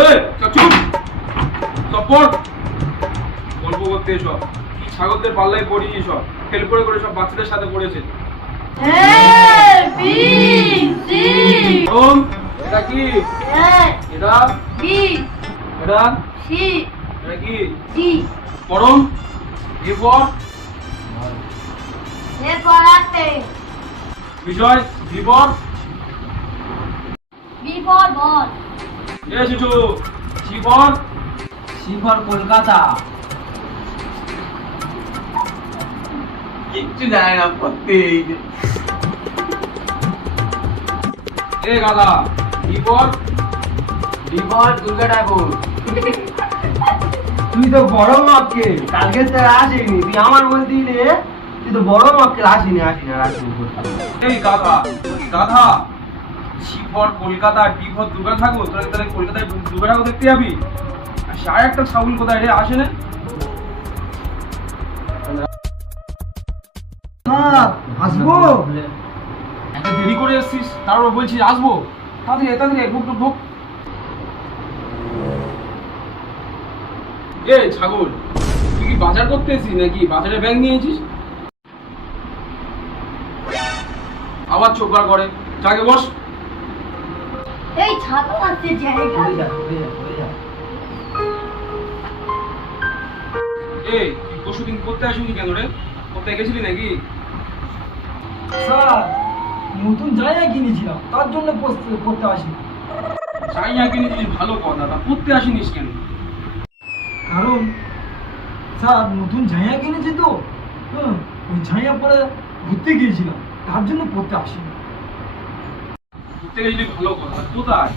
এই চুপ চুপ গল্প করতে এসব কি ছাগলদের পাল্লায় পড়িয়ে সব ফেল করে করে সব বাচ্চাদের সাথে পড়েছে। এটা কি এটা এটা এটা কি পরম এরপর বিষয় বিপদ বল শিশু শিবর শিবর কলকাতা। কিচ্ছু যায় না পড়তে। এ গাদা বিপদ বিপদ দুর্গা ঠাকুর। তুই তো বড় মাপকে কালকে স্যার আসেনি, তুই আমার বলতি রে তুই তো বড় মাপকে আসিনি। এই গাধা গাধা শিবর কলকাতা বিপদ দুর্গা ঠাকুর তোরা তাহলে কলকাতায় দুর্গা ঠাকুর দেখতে যাবি? আর একটা ছাগল কোথায় রে আসে না? আসবো এত দেরি করে এসেছিস তারপর বলছিস আসবো। তাড়াতাড়ি তাড়াতাড়ি ঢুক ঢুক ঢুক। এ ছাগল তুই কি বাজার করতে এসেছিস নাকি বাজারে ব্যাগ নিয়েছিস? আবার চোখ বার করে যাকে বস। এই ছাগল আসছে জায়গা এই তুই পরশুদিন করতে আসিনি কেন রে? করতে গেছিলি নাকি? স্যার নতুন জায়গা কিনেছিলাম তার জন্য পড়তে আসিনি। চাইয়া কিনেছিস ভালো কথা, তা পড়তে আসিনিস কেন? কারণ স্যার নতুন জায়গা কিনেছি তো, ওই জায়গা পরে ঘুরতে গিয়েছিলাম তার জন্য পড়তে আসিনি। ঘুরতে গেছিলি ভালো কথা, কোথায়?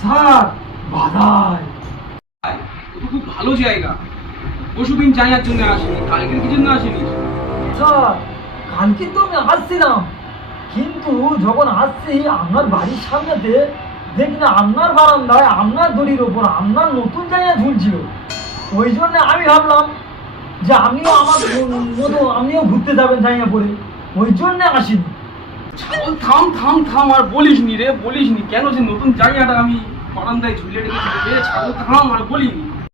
স্যার বাধায়। ও তো খুব ভালো জায়গা। পরশুদিন চাইয়ার জন্য আসিনি, কালকের কি জন্য আসিনিস? স্যার কালকে তো আমি আসছিলাম, কিন্তু যখন আসছি আপনার বাড়ির সামনেতে দেখি না আপনার বারান্দায় আপনার দড়ির ওপর আপনার নতুন জায়গা ঝুলছিল। ওই জন্য আমি ভাবলাম যে আমিও আমার মতো আমিও ঘুরতে যাবেন জায়গা পরে, ওই জন্য আসিনি। ছাগল থাম থাম থাম, আর বলিসনি রে বলিসনি কেন যে নতুন জায়গাটা আমি বারান্দায় ঝুলে রেখেছি রে? ছাগল থাম আর বলিনি।